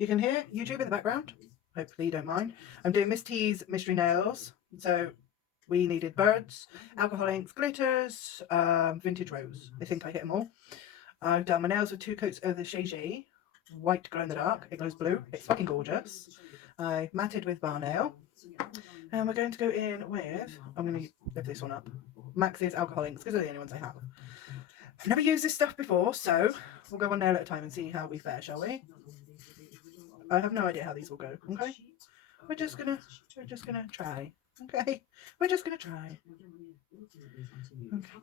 You can hear YouTube in the background. Hopefully you don't mind. I'm doing Miss T's Mystery Nails. So we needed birds, alcohol inks, glitters, vintage rose. I think I hit them all. I've done my nails with 2 coats of the Shea white glow in the dark. It glows blue. It's fucking gorgeous. I matted with bar nail. And we're going to go in with, I'm going to lift this one up, Max's alcohol inks because they're the only ones I have. I've never used this stuff before, so we'll go one nail at a time and see how we fare, shall we? I have no idea how these will go, okay? We're just gonna try. Okay? We're just gonna try. Okay.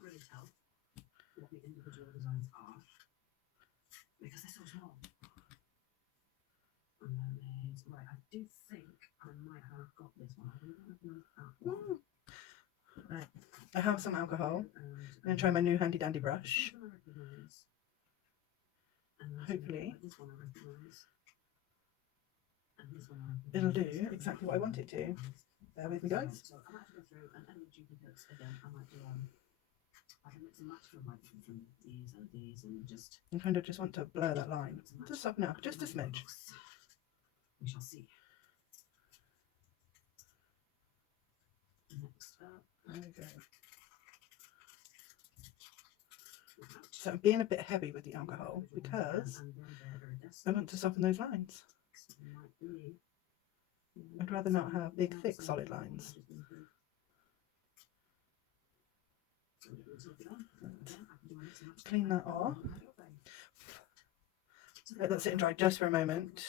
Because they're so small. Right, I do think I might have got this one. Right. I have some alcohol. I'm gonna try my new handy dandy brush. Hopefully it'll do exactly what I want it to. Bear with me, guys. So I might have to go through and any duplicates again. I might do I can mix and match from like from these and just. I kind of just want to blur that line. Just up now, just a smidge. We shall see. Next up. There we go. So I'm being a bit heavy with the alcohol because I want to soften those lines. I'd rather not have big, thick, solid lines. Clean that off. Let that sit and dry just for a moment.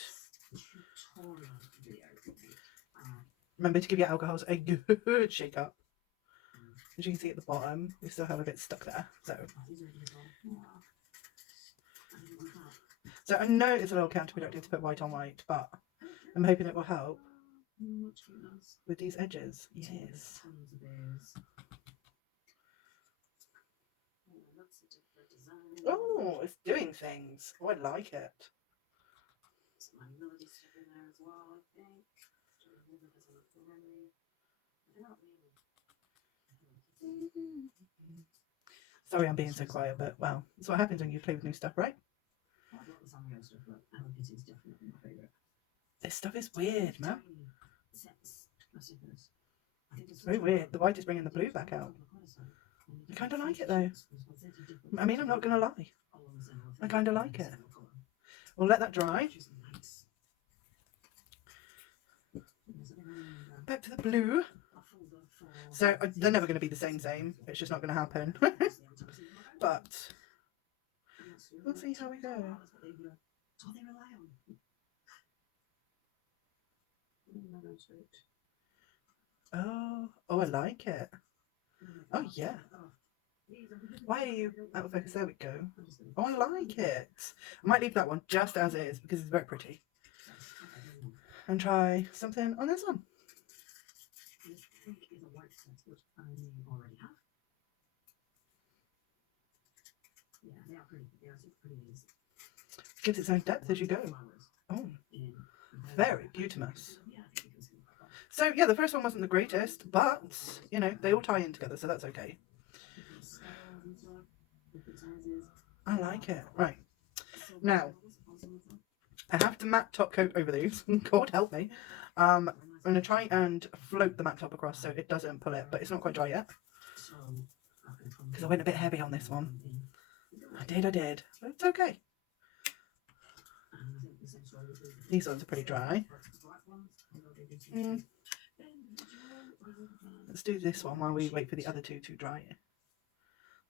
Remember to give your alcohols a good shake up. As you can see at the bottom, we still have a bit stuck there. So I know it's a little counterproductive to put white on white, but I'm hoping it will help with these edges. Yes. Oh, it's doing things. Oh, I like it. My lordy stuff in there as well, I think. Sorry I'm being so quiet, but well, that's what happens when you play with new stuff, right? This stuff is weird, man. It's very weird. The white is bringing the blue back out. I kind of like it though. I mean, I'm not going to lie. I kind of like it. We'll let that dry. Back to the blue. So they're never going to be the same. It's just not going to happen. But we'll see how we go. Oh, I like it. Oh yeah. Why are you out of focus? There we go. Oh, I like it. I might leave that one just as it is because it's very pretty. And try something on this one. Gives its own depth as you go. Oh, very beautiful. So yeah, the first one wasn't the greatest, but you know, they all tie in together, so that's okay. I like it. Right. Now, I have to matte top coat over these. God help me. I'm going to try and float the matte top across so it doesn't pull it, but it's not quite dry yet. Because I went a bit heavy on this one. I did. But it's okay. These ones are pretty dry. Let's do this one while we wait for the other two to dry.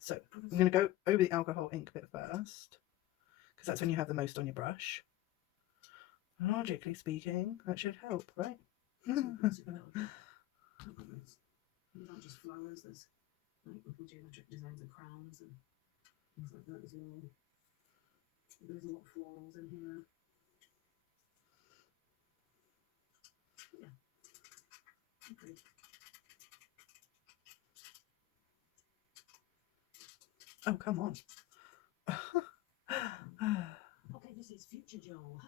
So I'm going to go over the alcohol ink bit first, because that's when you have the most on your brush. Logically speaking, that should help, right? These aren't just flowers, there's like geometric designs of crowns and things like that as well. There's a lot of florals in here. Yeah. Okay. Oh, come on. Okay, this is Future Joe.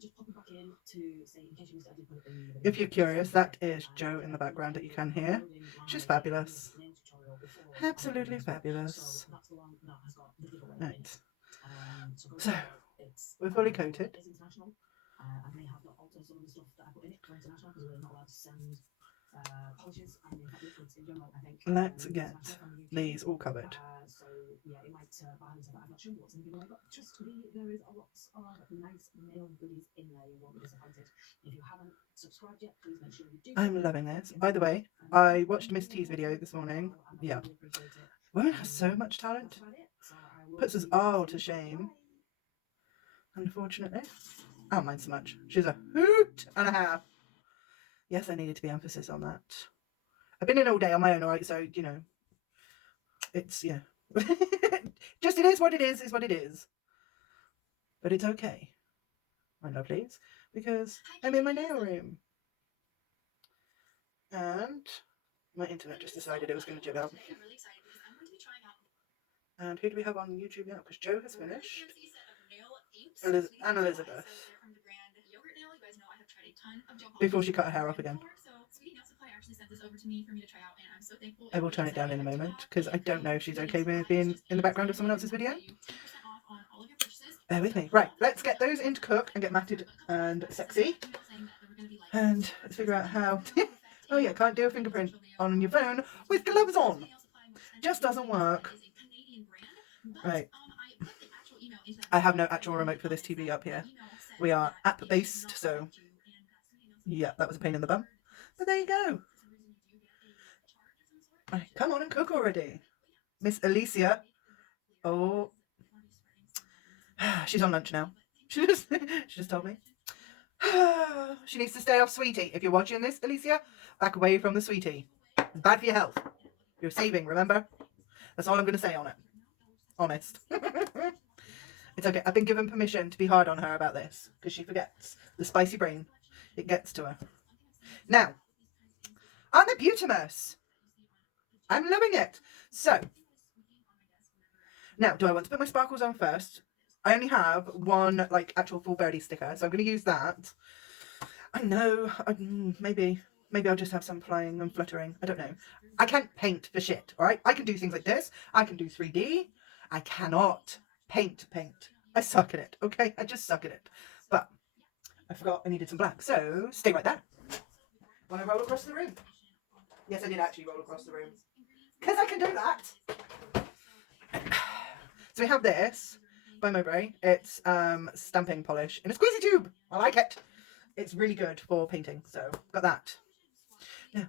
Just popping back in to say, in case you missed it, I did put it in. If you're curious, that is Joe in the background that you can hear. She's fabulous. Absolutely fabulous. Right. So, we're fully coated. Let's get these all covered. I'm loving this. By the way, I watched Miss T's video this morning. Yeah. Women have so much talent. Puts us all to shame. Unfortunately. I don't mind so much. She's a hoot and a half. Yes, I needed to be emphasis on that. I've been in all day on my own, alright, so, you know, it's, yeah. Just it is what it is what it is. But it's okay, my lovelies, because I'm in my nail room. And my internet just decided it was going to jib out. And who do we have on YouTube now? Because Joe has finished. And Elizabeth. Before she cut her hair off again. I will turn it down in a moment because I don't know if she's okay with being in the background of someone else's video. Bear with me. Right, let's get those in to cook and get matted and sexy. And let's figure out how... Oh yeah, can't do a fingerprint on your phone with gloves on. Just doesn't work. Right. I have no actual remote for this TV up here. We are app-based, so... Yeah, that was a pain in the bum. But there you go. Right, come on and cook already. Miss Alicia. Oh. She's on lunch now. She just told me. She needs to stay off sweetie. If you're watching this, Alicia, back away from the sweetie. It's bad for your health. You're saving, remember? That's all I'm going to say on it. Honest. It's okay. I've been given permission to be hard on her about this because she forgets. The spicy brain. It gets to her. Now, on the Butamus. I'm loving it. So, now, do I want to put my sparkles on first? I only have one, like, actual full birdie sticker, so I'm going to use that. I know, maybe I'll just have some flying and fluttering. I don't know. I can't paint for shit, all right? I can do things like this. I can do 3D. I cannot paint. I suck at it, okay? I just suck at it. But I forgot I needed some black, so stay right there. Want to roll across the room? Yes, I did actually roll across the room. Because I can do that. So we have this by Mowbray. It's stamping polish in a squeezy tube. I like it. It's really good for painting. So got that. Yeah.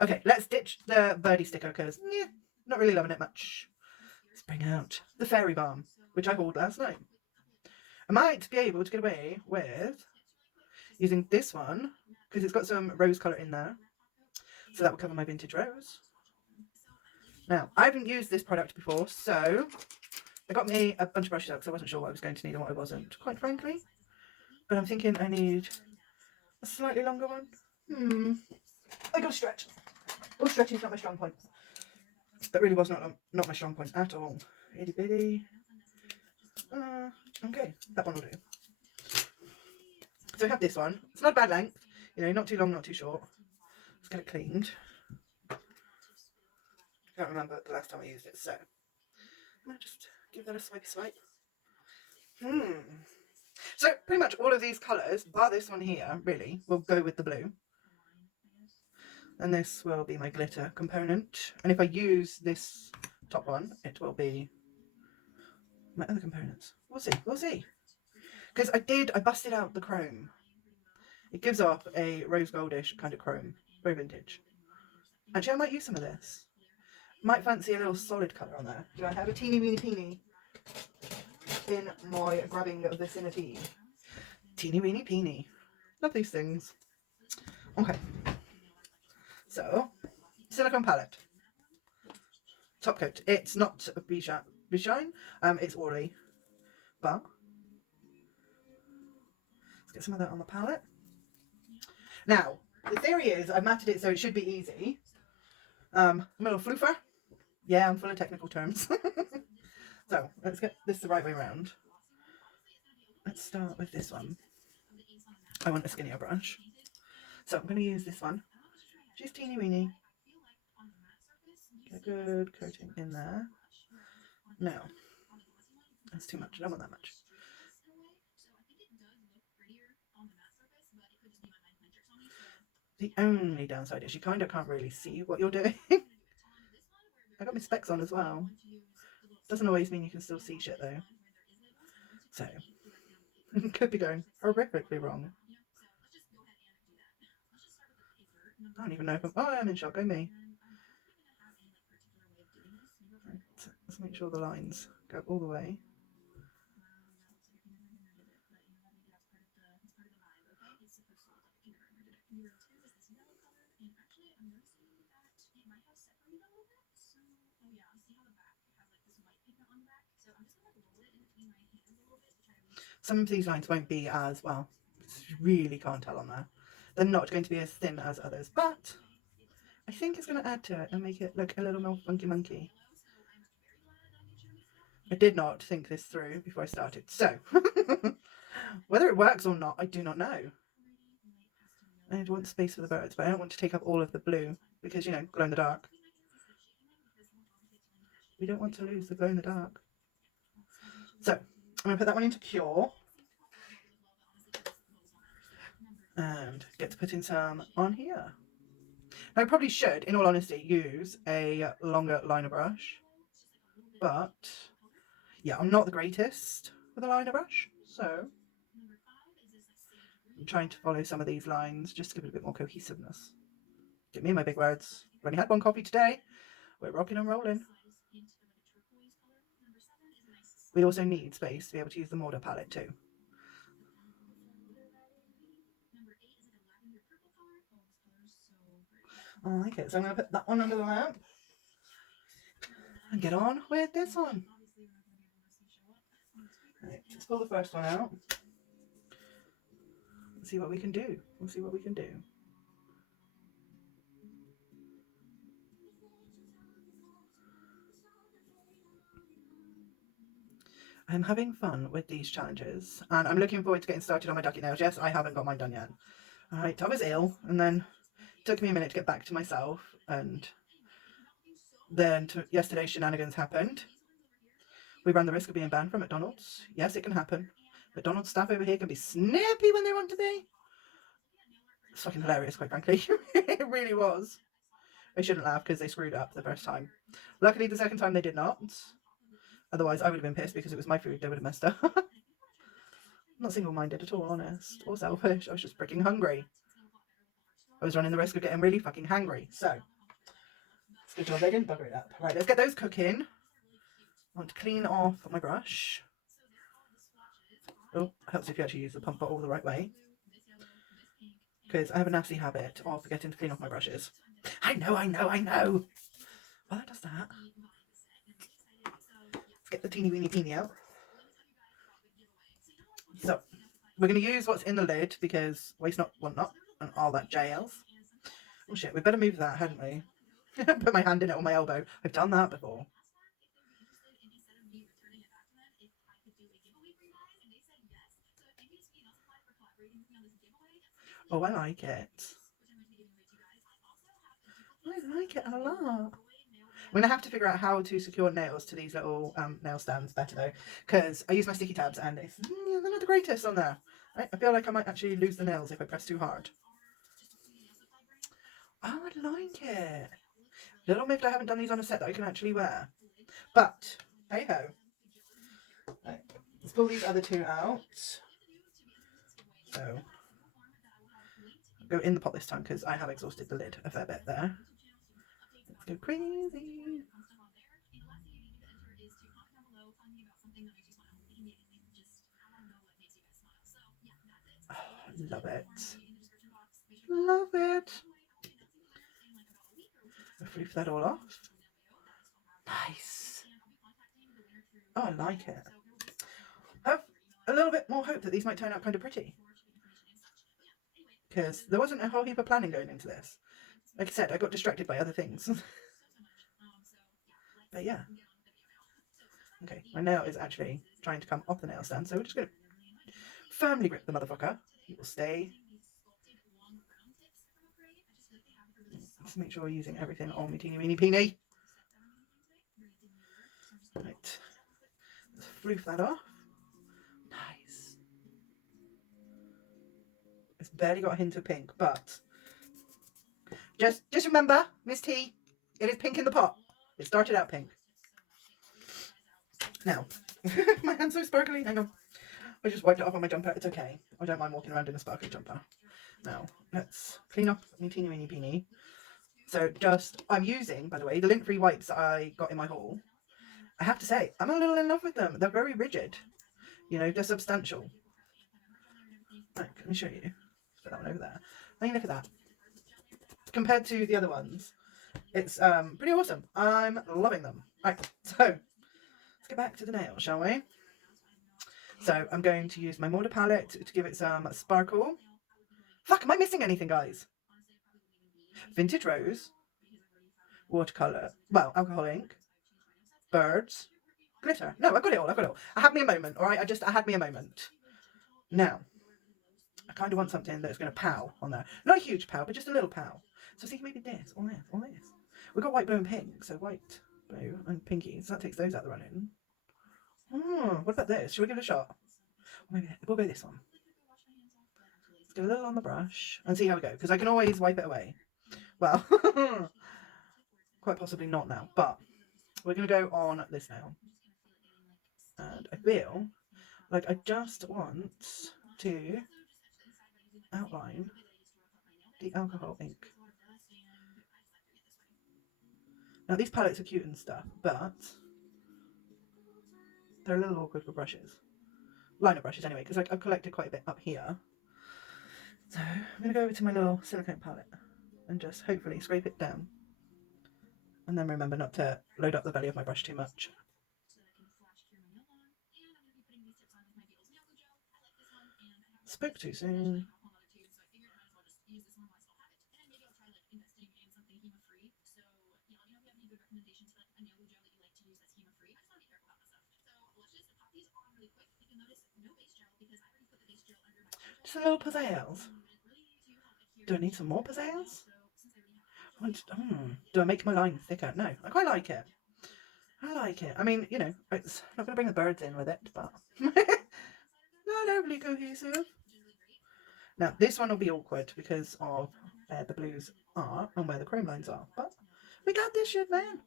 Okay, let's ditch the birdie sticker because not really loving it much. Let's bring out the fairy balm, which I hauled last night. I might be able to get away with using this one because it's got some rose colour in there. So that will cover my vintage rose. Now, I haven't used this product before, so I got me a bunch of brushes out because I wasn't sure what I was going to need and what I wasn't, quite frankly. But I'm thinking I need a slightly longer one. I got to stretch. Oh, stretching is not my strong point. That really was not my strong point at all. Itty bitty. Okay, that one will do. So I have this one. It's not a bad length. You know, not too long, not too short. Let's get it cleaned. I can't remember the last time I used it, so I'm going to just give that a swipe. So pretty much all of these colours, bar this one here, really, will go with the blue. And this will be my glitter component. And if I use this top one, it will be my other components. We'll see. Because I busted out the chrome. It gives off a rose goldish kind of chrome. Very vintage. Actually, I might use some of this. Might fancy a little solid colour on there. Do I have a teeny weeny in my grabbing vicinity? Teeny weeny peeny. Love these things. Okay. So, silicone palette. Top coat. It's not Bishine. It's Orly. But let's get some of that on the palette. Now, the theory is I've matted it so it should be easy. I'm a little floofer. Yeah, I'm full of technical terms. So, let's get this the right way around. Let's start with this one. I want a skinnier brush. So I'm going to use this one. Just teeny weeny. Get a good coating in there. Now, that's too much. I don't want that much. The only downside is you kind of can't really see what you're doing. I got my specs on as well. Doesn't always mean you can still see shit though. So, could be going horrifically wrong. I don't even know if I'm in shock, go me. Right, let's make sure the lines go all the way. Some of these lines won't be as, well, you really can't tell on there. They're not going to be as thin as others, but I think it's going to add to it and make it look a little more funky monkey. I did not think this through before I started, so whether it works or not, I do not know. I want space for the birds, but I don't want to take up all of the blue because, you know, glow in the dark. We don't want to lose the glow in the dark. So I'm going to put that one into cure. And get to putting some on here. Now, I probably should, in all honesty, use a longer liner brush. But, yeah, I'm not the greatest with a liner brush. So, I'm trying to follow some of these lines just to give it a bit more cohesiveness. Get me and my big words. I've only had one coffee today. We're rocking and rolling. We also need space to be able to use the Mortar palette too. I like it. So I'm going to put that one under the lamp and get on with this one. Right, let's pull the first one out. Let's see what we can do. We'll see what we can do. I'm having fun with these challenges and I'm looking forward to getting started on my ducky nails. Yes, I haven't got mine done yet. Alright, I was ill and then it took me a minute to get back to myself, and then yesterday shenanigans happened. We ran the risk of being banned from McDonald's. Yes, it can happen. McDonald's staff over here can be snippy when they want to be. It's fucking hilarious, quite frankly. It really was. I shouldn't laugh because they screwed up the first time. Luckily, the second time they did not. Otherwise, I would have been pissed because it was my food they would have messed up. Not single-minded at all, honest, or selfish. I was just freaking hungry. I was running the risk of getting really fucking hangry. So, it's a good job they didn't bugger it up. Right, let's get those cooking. I want to clean off my brush. Oh, helps if you actually use the pump bottle the right way. Because I have a nasty habit of forgetting to clean off my brushes. I know. Well, that does that. Let's get the teeny weeny peeny out. So, we're going to use what's in the lid because waste not, want not, and all that jails. Oh shit, we better move that, hadn't we? Put my hand in it on my elbow. I've done that before. Oh, I like it. I like it a lot. I'm going to have to figure out how to secure nails to these little nail stands better though, because I use my sticky tabs and they're not the greatest on there. Right? I feel like I might actually lose the nails if I press too hard. Oh, I like it. Little miffed I haven't done these on a set that I can actually wear. But, hey ho. Right, let's pull these other two out. So, go in the pot this time because I have exhausted the lid a fair bit there. Let's go crazy. Oh, love it. Love it. I'll flip that all off. Nice. Oh, I like it. I have a little bit more hope that these might turn out kind of pretty. Because there wasn't a whole heap of planning going into this. Like I said, I got distracted by other things. But yeah. Okay, my nail is actually trying to come off the nail stand, so we're just going to firmly grip the motherfucker. He will stay. Let's make sure we're using everything on me teeny weeny peeny. Right. Let's floof that off. Nice. It's barely got a hint of pink, but Just remember, Miss T, it is pink in the pot. It started out pink. Now, my hand's so sparkly. Hang on. I just wiped it off on my jumper. It's okay. I don't mind walking around in a sparkly jumper. Now, let's clean up my teeny weeny beanie. So I'm using, by the way, the lint-free wipes that I got in my haul. I have to say, I'm a little in love with them. They're very rigid. You know, they're substantial. Look, let me show you. Put that one over there. I mean, look at that. Compared to the other ones, it's pretty awesome. I'm loving them. Right, so let's get back to the nail, shall we? So I'm going to use my mortar palette to give it some sparkle. Fuck, am I missing anything, guys? Vintage rose, watercolor, well, alcohol ink, birds, glitter. No, I've got it all. I had me a moment, all right? I had me a moment. Now, I kind of want something that's going to pow on there. Not a huge pow, but just a little pow. So see, maybe this, or this, or this. We've got white, blue, and pink. So white, blue, and pinky. So that takes those out of the running. What about this? Should we give it a shot? Or maybe we'll go this one. Let's get a little on the brush and see how we go. Because I can always wipe it away. Well, quite possibly not now. But we're going to go on this nail. And I feel like I just want to outline the alcohol ink. Now these palettes are cute and stuff, but they're a little awkward for brushes. Liner brushes anyway, because I've collected quite a bit up here. So I'm going to go over to my little silicone palette and just hopefully scrape it down. And then remember not to load up the belly of my brush too much. Spoke too soon. Just a little pizzazz. Do I need some more pizzazz? Do I make my line thicker? No, I quite like it. I like it. I mean, you know, it's not going to bring the birds in with it, but not overly cohesive. Now, this one will be awkward because of where the blues are and where the chrome lines are, but we got this shit, man.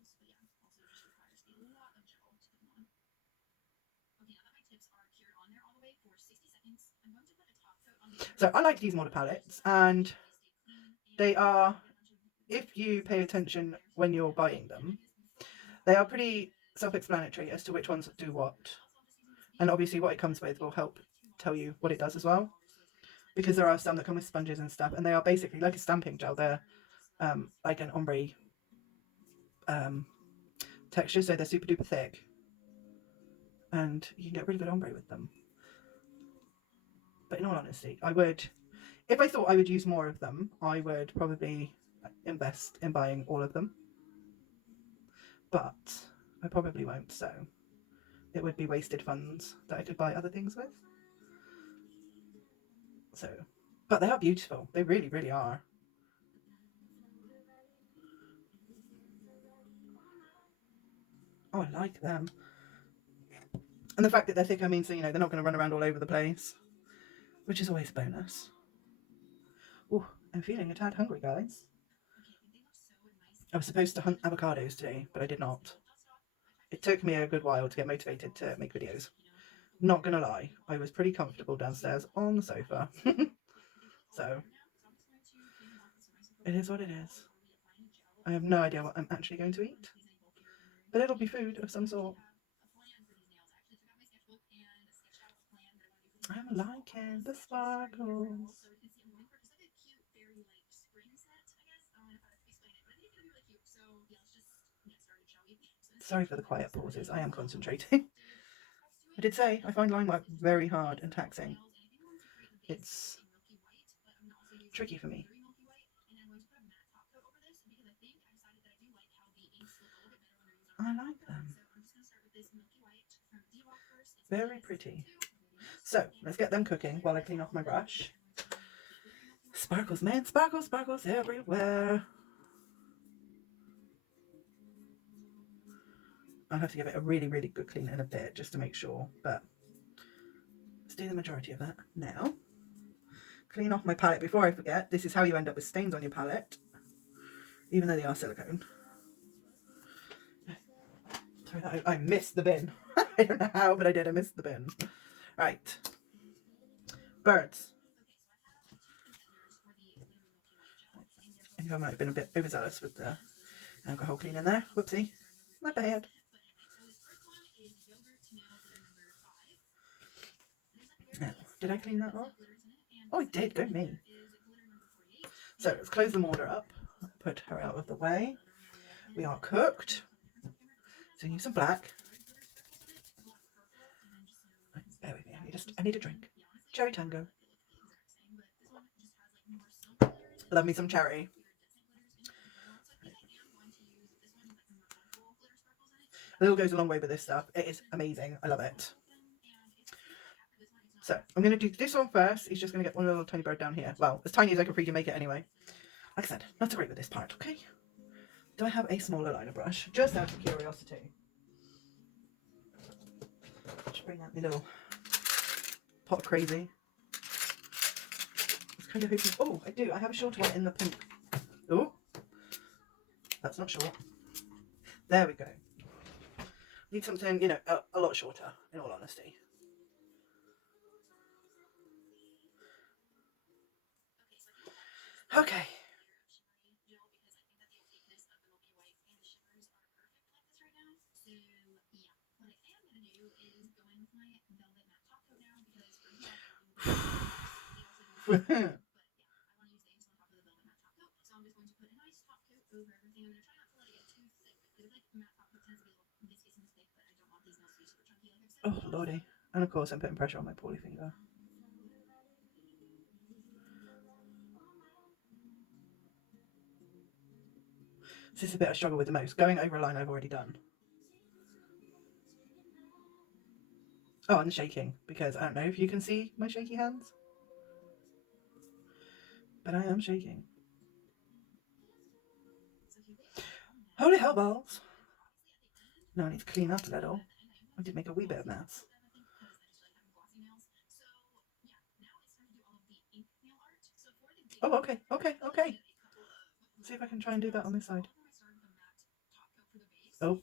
So I like these model palettes, and they are, if you pay attention when you're buying them, they are pretty self-explanatory as to which ones do what. And obviously what it comes with will help tell you what it does as well. Because there are some that come with sponges and stuff, and they are basically like a stamping gel. They're like an ombre texture, so they're super duper thick. And you can get really good ombre with them. But in all honesty, I would, if I thought I would use more of them, I would probably invest in buying all of them. But I probably won't, so it would be wasted funds that I could buy other things with. So, but they are beautiful. They really, really are. Oh, I like them. And the fact that they're thicker means that, you know, they're not going to run around all over the place, which is always a bonus. Oh, I'm feeling a tad hungry, guys. I was supposed to hunt avocados today, but I did not. It took me a good while to get motivated to make videos. Not gonna lie, I was pretty comfortable downstairs on the sofa. So, it is what it is. I have no idea what I'm actually going to eat, but it'll be food of some sort. I'm liking the sparkles. Sorry for the quiet pauses, I am concentrating. I did say I find line work very hard and taxing. It's tricky for me. I like them. Very pretty. So, let's get them cooking while I clean off my brush. Sparkles, man. Sparkles, sparkles everywhere. I'll have to give it a really, really good clean in a bit just to make sure. But let's do the majority of that now. Clean off my palette before I forget. This is how you end up with stains on your palette. even though they are silicone. Sorry, I missed the bin. I don't know how, but I did. I missed the bin. Right. Birds. I think I might have been a bit overzealous with the alcohol cleaning there. Whoopsie. My bad. Now, did I clean that off? Oh, I did. Go me. So let's close the mortar up. Put her out of the way. We are cooked. So use some black. Bear with me. I need a drink. Cherry tango. Love me some cherry. A little goes a long way with this stuff. It is amazing. I love it. So I'm going to do this one first. He's just going to get one little tiny bird down here. Well, as tiny as I could freaking make it anyway. Like I said, not so great with this part, okay? Do I have a smaller liner brush? Just out of curiosity. Just bring out my little pot of crazy. It's kind of hoping. Oh, I do. I have a shorter one in the pink. Oh, that's not short. There we go. Need something, you know, a lot shorter, in all honesty. Okay. Oh, lordy. And of course I'm putting pressure on my poorly finger. This is a bit I struggle with the most. Going over a line I've already done. Oh, and the shaking, because I don't know if you can see my shaky hands, but I am shaking. Holy hell balls! Now I need to clean up a little. I did make a wee bit of mess. Oh, okay. Let's see if I can try and do that on this side. Oh.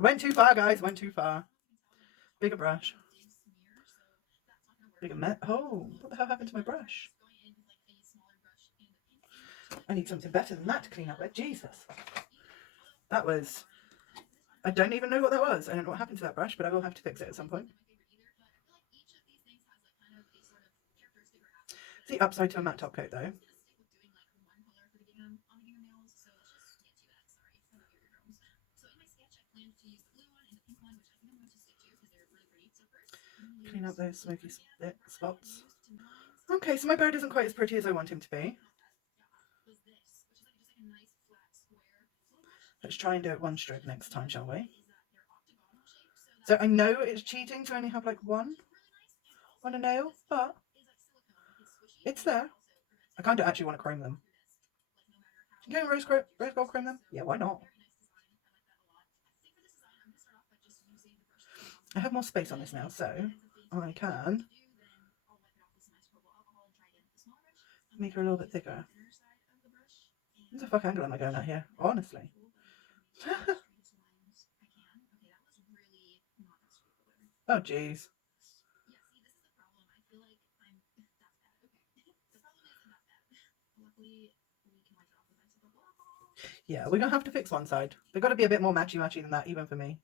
Went too far, guys. Went too far. Bigger brush. Bigger met. Oh, what the hell happened to my brush? I need something better than that to clean up with. Jesus. That was... I don't even know what that was. I don't know what happened to that brush, but I will have to fix it at some point. It's the upside to a matte top coat, though. Clean up those smoky spots. Okay, so my bird isn't quite as pretty as I want him to be. Let's try and do it one stroke next time, shall we? So I know it's cheating to only have like one on a nail, but it's there. I kind of actually want to chrome them. Can rose gold chrome them? Yeah, why not? I have more space on this now, so I can make her a little bit thicker. What the fuck angle am I going at here? Honestly. Oh, jeez. Yeah, we're going to have to fix one side. They've got to be a bit more matchy-matchy than that, even for me.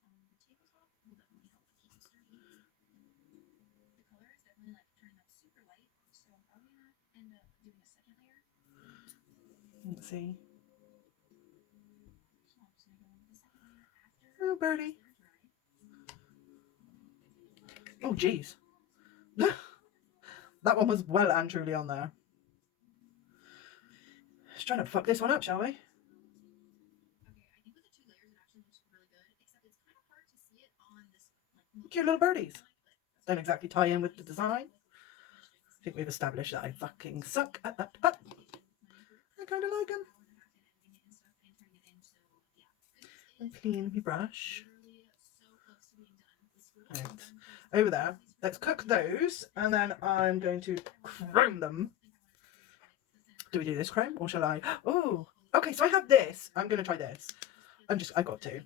Let's see. Oh, birdie. Oh, jeez. That one was well and truly on there. Let's try not to fuck this one up, shall we? Cute little birdies. Don't exactly tie in with the design. I think we've established that I fucking suck at that, but I kind of like them. And clean my brush. Right. Over there, let's cook those, and then I'm going to chrome them. Do we do this chrome, or shall I? Oh, okay, so I have this. I'm going to try this. I got to.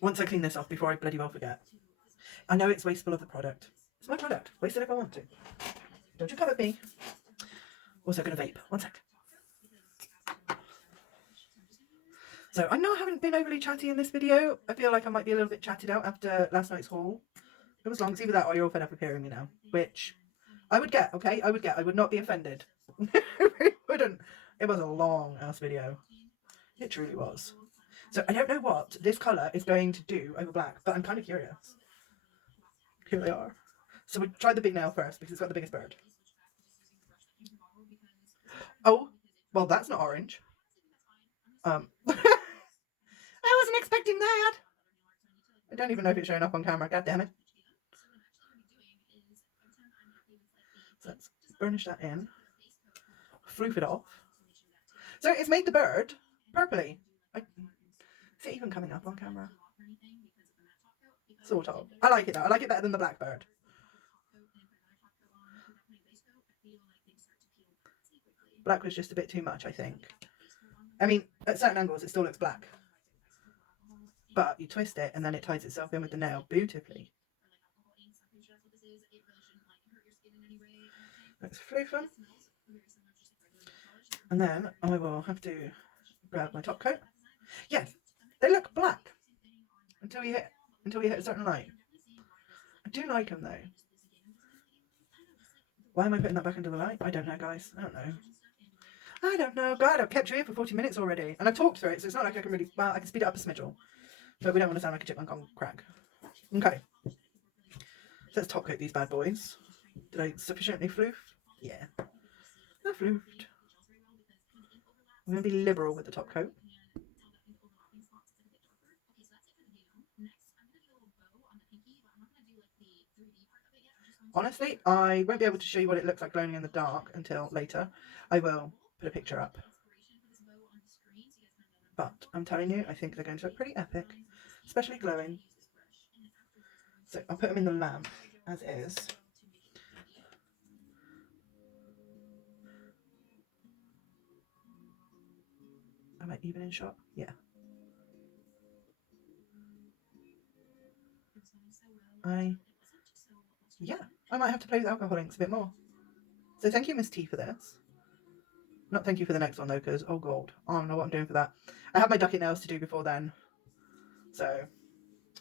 Once I clean this off before I bloody well forget. I know it's wasteful of the product. It's my product. Waste it if I want to. Don't you come at me. Also going to vape. One sec. So I know I haven't been overly chatty in this video. I feel like I might be a little bit chatted out after last night's haul. It was long. It's either that or you're all fed up of hearing me now. Which I would get, okay? I would get. I would not be offended. I really wouldn't. It was a long ass video. It truly was. So I don't know what this colour is going to do over black, but I'm kind of curious. Here they are. So we tried the big nail first because it's got the biggest bird. Oh, well that's not orange. I wasn't expecting that. I don't even know if it's showing up on camera. God damn it. So let's burnish that in. Floof it off. So it's made the bird purpley. Is it even coming up on camera? Sort of. I like it though. I like it better than the blackbird. Black was just a bit too much, I think. I mean, at certain angles it still looks black. But you twist it and then it ties itself in with the nail beautifully. Let's floof them. And then I will have to grab my top coat. Yes, they look black until you hit a certain light. I do like them though. Why am I putting that back into the light? I don't know, guys. I don't know. God, I've kept you here for 40 minutes already. And I've talked through it, so it's not like I can really... Well, I can speed it up a smidgel. But we don't want to sound like a chipmunk on crack. Okay. So let's top coat these bad boys. Did I sufficiently floof? Yeah. I floofed. I'm going to be liberal with the top coat. Honestly, I won't be able to show you what it looks like glowing in the dark until later. I will put a picture up. But I'm telling you, I think they're going to look pretty epic, especially glowing. So I'll put them in the lamp as is. Am I even in shot? Yeah. I might have to play with alcohol inks a bit more. So thank you, Miss T, for this. Not thank you for the next one though, because oh god, I don't know what I'm doing for that. I have my ducket nails to do before then, so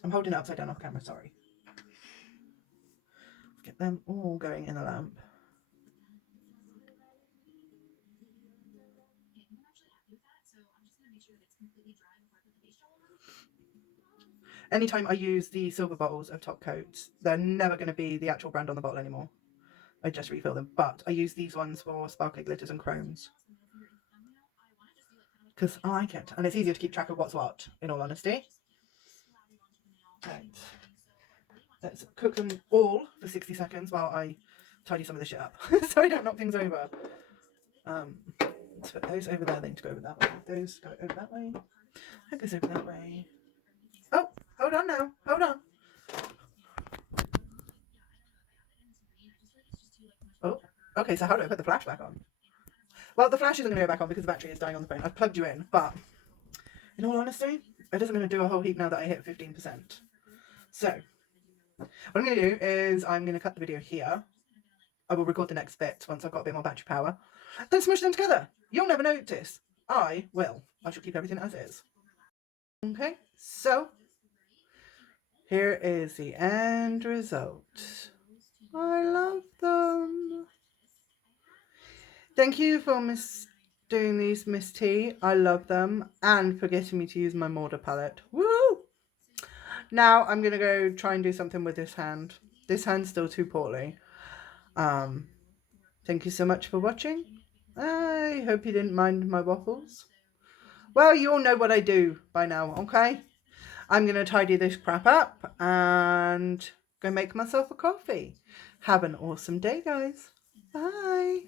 I'm holding it upside down off camera. Sorry. Get them all going in the lamp. Anytime I use the silver bottles of top coats, they're never going to be the actual brand on the bottle anymore. I just refill them, but I use these ones for sparkly glitters and chromes because I like it and it's easier to keep track of what's what, in all honesty. Right. Let's cook them all for 60 seconds while I tidy some of this shit up so I don't knock things over. Let's put those over there, they need to go over that way. Those go over that way. That goes over that way. Oh, hold on now. Hold on. Oh, okay, so how do I put the flash back on? Well, the flash isn't going to go back on because the battery is dying on the phone. I've plugged you in, but in all honesty, it isn't going to do a whole heap now that I hit 15%. So, what I'm going to do is I'm going to cut the video here. I will record the next bit once I've got a bit more battery power. Then smush them together. You'll never notice. I will. I shall keep everything as is. Okay, so here is the end result. I love them. Thank you for doing these, Miss T. I love them. And for getting me to use my mortar palette. Woo! Now I'm going to go try and do something with this hand. This hand's still too poorly. Thank you so much for watching. I hope you didn't mind my waffles. Well, you all know what I do by now, okay? I'm going to tidy this crap up and go make myself a coffee. Have an awesome day, guys. Bye.